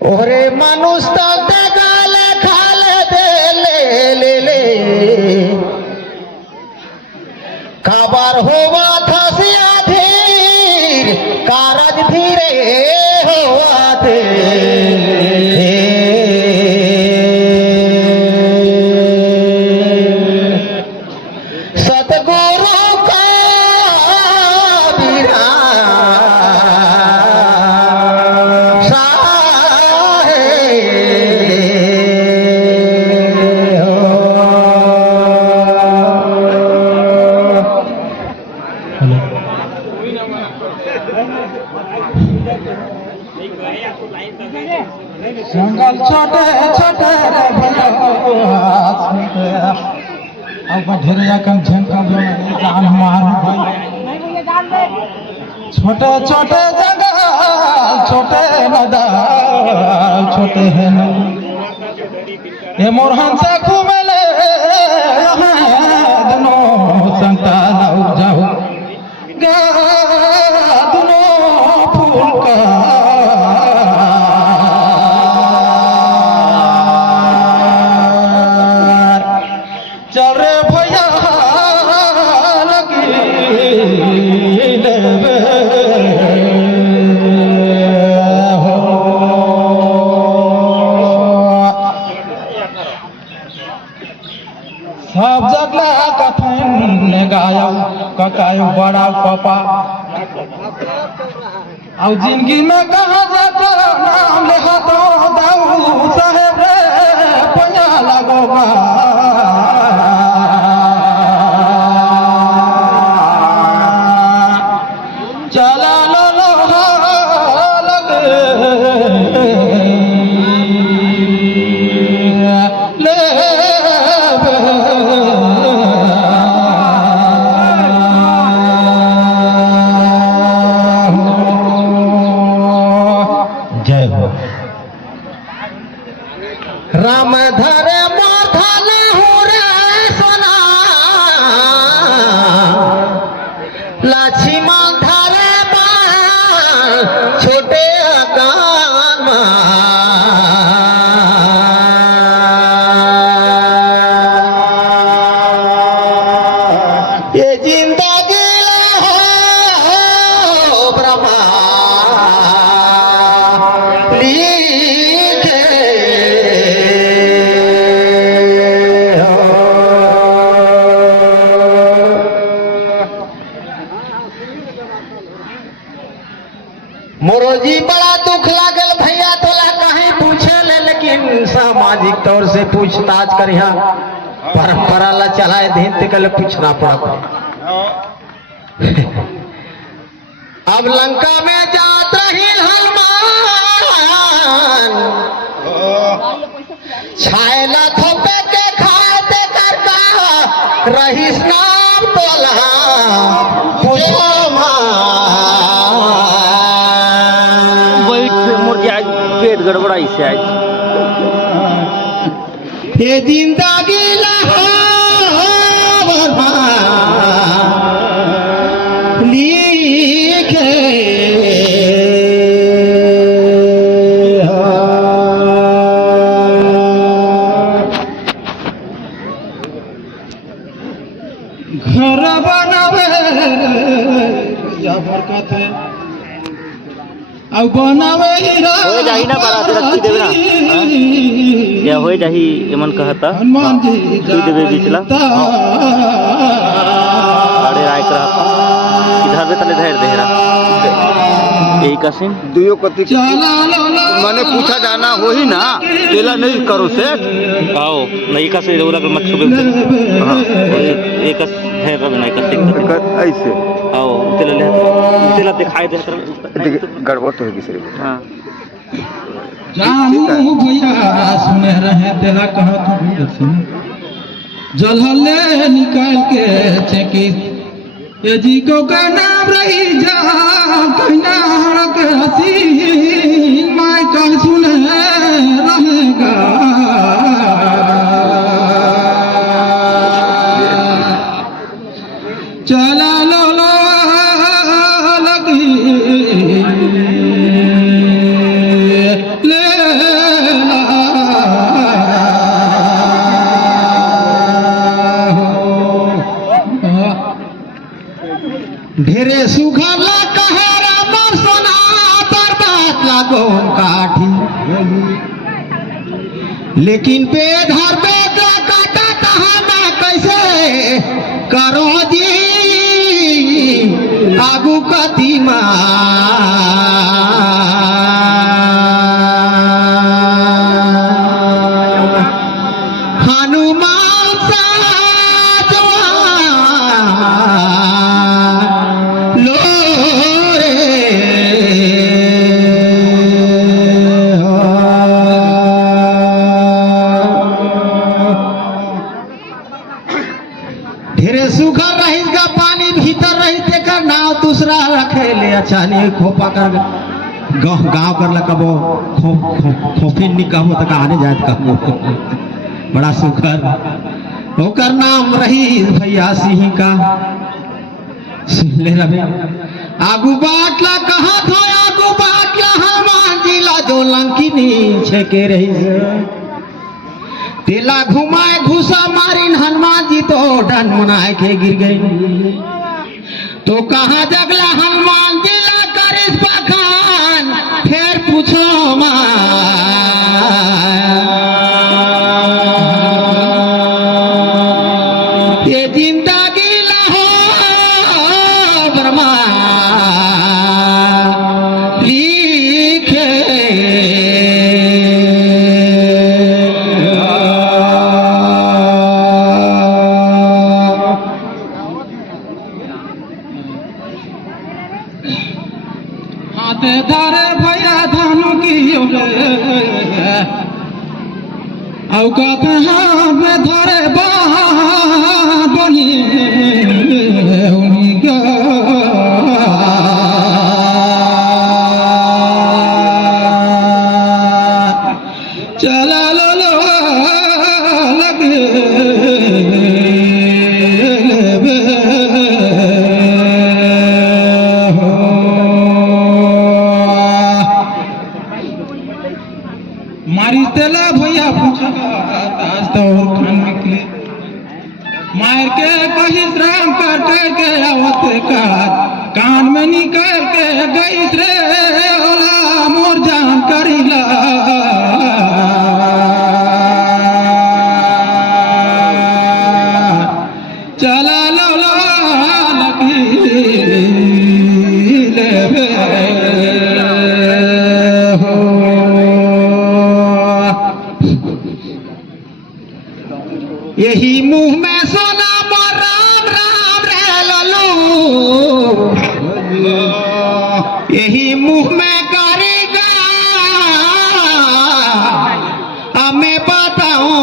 ওরে মানুষ তাতে গালে খালে দে খাবার হওয়া থাসিয়া ধীর কারজ ধীরে হওয়া দে सतगुरु का जंगल छोटे छोटे अब ढेरिया कम झंका जान हमारा छोटे छोटे जंगल छोटे मैदान छोटे हैं ये मोरहन से घूमले दोनों संतान जाओ दोनों फूल का चल रे भैया लगी सब जगह कथन गाया ककायो बड़ा पापा और जिंदगी में कहा जाता नाम ले तो दाऊ साहेब रे पया लगोगा चला लो लगे ले जय हो राम धरे माथल हो रे सोना लक्ष्मण धरे छोटे कान ये जिंदगी हो ब्रह्मा मोरोजी बड़ा दुख लागल भैया तोला कहीं पूछे ले लेकिन सामाजिक तौर से पूछताछ करिया परंपरा ला चलाए दिन तक पूछना पड़ा अब लंका में जात रही हनुमान छायला थोपे के खाते कर का रहीस नाम तोला पूछो पेट गड़बड़ाई से आज ये जिंदगी लिखे घर बनावे जाबर कथे अब बनावे हो जाही ना बारात रखी देवे ना या हो जाही एमन कहता हनुमान जी देवे बीचला अरे राय करा इधर पे तले धैर्य देहरा यही का सीन दुयो कति माने पूछा जाना हो ही ना तेला नहीं करो सेठ आओ नहीं का से रोला मत छुबे हां एक है रब नहीं का सीन ऐसे आओ तेला दिखाई दे गड़बड़ तो है किसी हां जानू भैया सुने रहे तेला कहा तुम जलहले निकाल के चेकी ये जी को का नाम रही जा कहना के हसी मैं कह सुने रहेगा चला लो लगी ले लेकिन बेधर बेटा काटा कहाँ मैं कैसे करो जी आगू कती हनुमान साजवा लो रे ढेरे सुखर रही का पानी भीतर रही तेकर नाव दूसरा रखे ले अच्छा नहीं खोपा कर गाँव कर ला कबो खोफिन निकाहो तक आने जाए कबो बड़ा सुखर होकर नाम रही भैया सिंह का ले रहे आगू बाटला कहाँ था आगू बाटला हनुमान जिला जो लंकिनी छेके रही तेला घुमाए घुसा मारिन हनुमान जी तो डन मनाए के गिर गई तो कहाँ जगला हनुमान जिला करिस बखान फिर पूछो ये जिंदगी लहो ब्रह्मा लिखे हाथ धारे भैया धानु की औकात हाथ में धारे बोली चला लो लगे मारी तेला भैया पूछा आज तो और खान निकले मार के कही श्राम काट के आवत का कान में निकल के गई रे ओला मोर जान करीला चला लो लगी ले हो यही मुंह में सोना मोर राम राम रे ललू यही मुंह में करेगा अब मैं बताऊं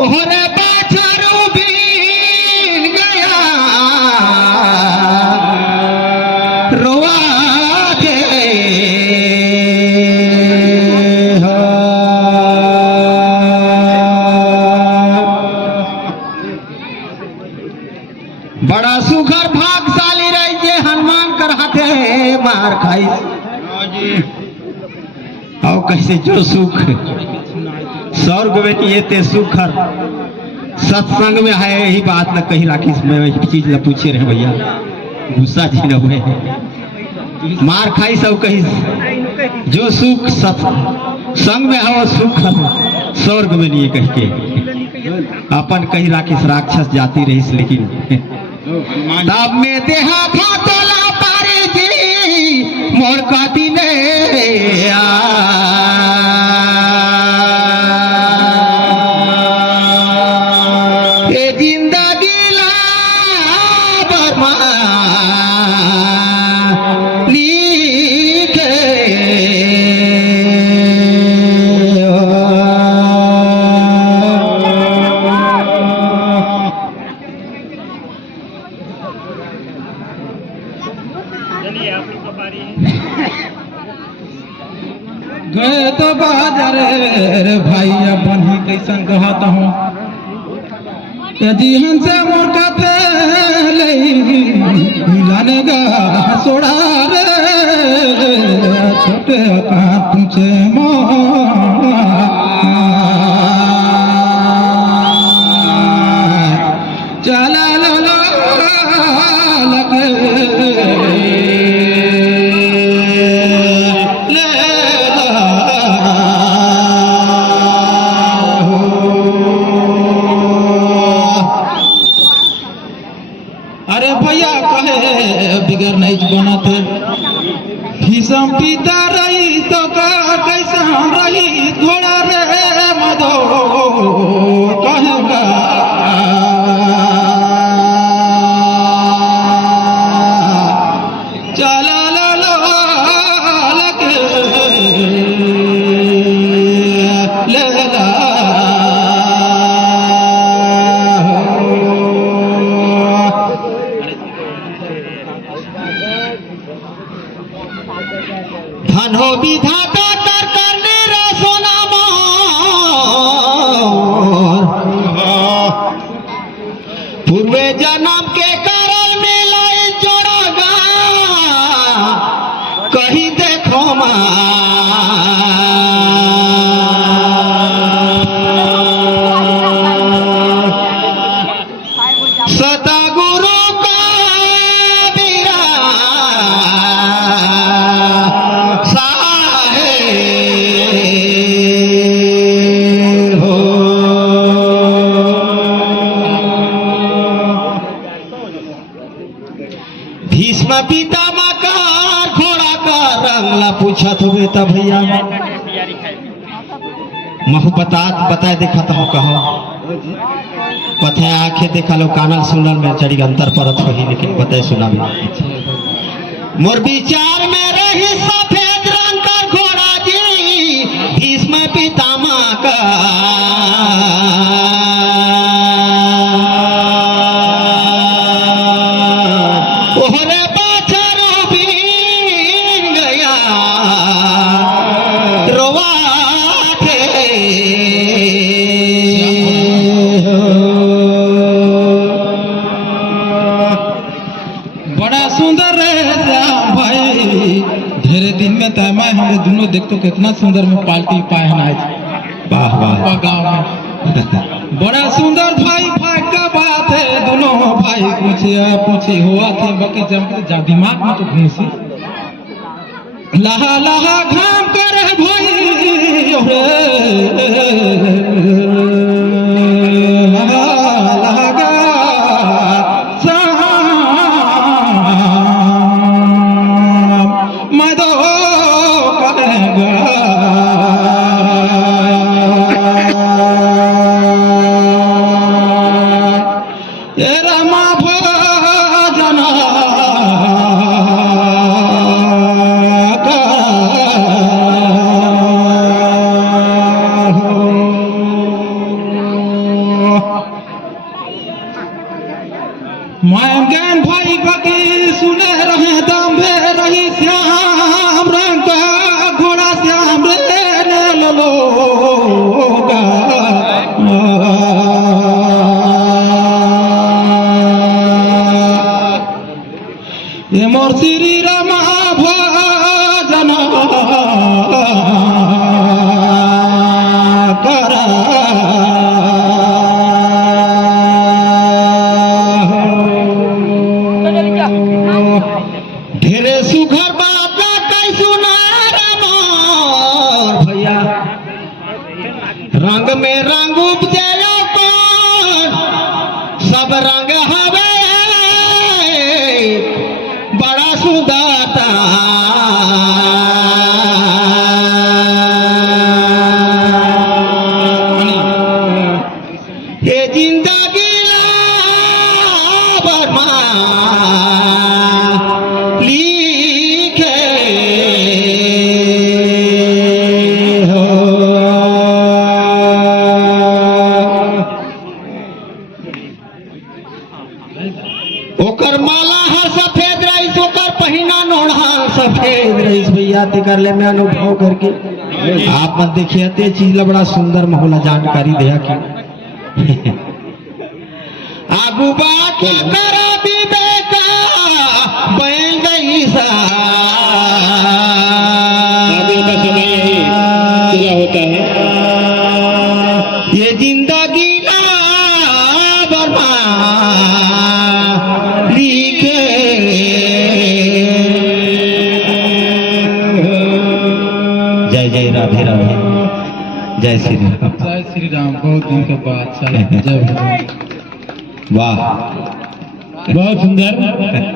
ओहरे बाछरू बीन गया रोआ बड़ा सुखर भागशाली रही जे हनुमान कर हाथे मार खाई और कैसे जो सुख स्वर्ग में ये ते सुखर सत्संग में है यही बात न कही राखी में चीज न पूछे रहे भैया गुस्सा जी न हुए मार खाई सब कही जो सुख सत्संग में है वो सुख स्वर्ग में नहीं कह के अपन कही राखी राक्षस जाती रही लेकिन तब में देहा था तोला पारे जी मोर काती ने ये जिंदगी ला बर्मा लिखे गए तो बाजार भाई अपन ही कैसन कहता हूँ जी हमसे मोर का लाने गा सोड़ा रे छोटे का तुझे चला लो अरे भैया कहे बिगर नहीं बना थे भीषम पिता रही तो कैसा रही घोड़ा रे मधो कहेगा चला लो लगे लेला धन हो विधाता कर करने रे सोना पूर्वे जन्म के कारण मिलाए जोड़ागा कहीं देखो सता गुरु का बीरा भीष्म पितामह का घोड़ा का रंगला पूछा तो बेटा भैया महु बताए देखा तो कहो पथे आंखें देखा लो कानल सुनल में चढ़ी अंतर परत रही लेकिन बताए सुना भी मोर विचार में रही सफेद रंग का घोड़ा जी भीष्म पितामह का ओहरे बाछरो बीन गया रोवा थे बड़ा सुंदर है श्याम भाई ढेरे दिन में तय मैं हम दोनों देखते कितना सुंदर में पार्टी पाए हैं आज वाह वाह गाँव में बड़ा सुंदर भाई भाई का बात है दोनों भाई पूछे हुआ थे बाकी जब जा दिमाग में तो घूसी लहा लहा घाम कर भाई लहा लहा मैं तो ज्ञान भाई बाकी सुने रहे दाम भे रही श्याम रंग का घोड़ा श्याम रे लोगा ये मोर श्री रमा भजन करा ढेरे सुघर बात कई सुना मोर भैया रंग में रंग उपजयो कौन सब रंग हवे बड़ा सुंदरता ये जिंदगी बर्मा ओकर माला हर सफेद रईस ओकर पहिना नोढ़ान सफेद रईस भैया ते कर ले मैं अनुभव करके आप मत देखिए ते चीज ला बड़ा सुंदर माहौल जानकारी दिया कि आगू बाकी तेरा विवेका बैल गई सा का समय यही पूरा होता है ये जिंदगी ना बर्मा जय जय राधे राधे जय श्री राम जय श्री राम बहुत दिन के बाद चल जय वाह बहुत सुंदर।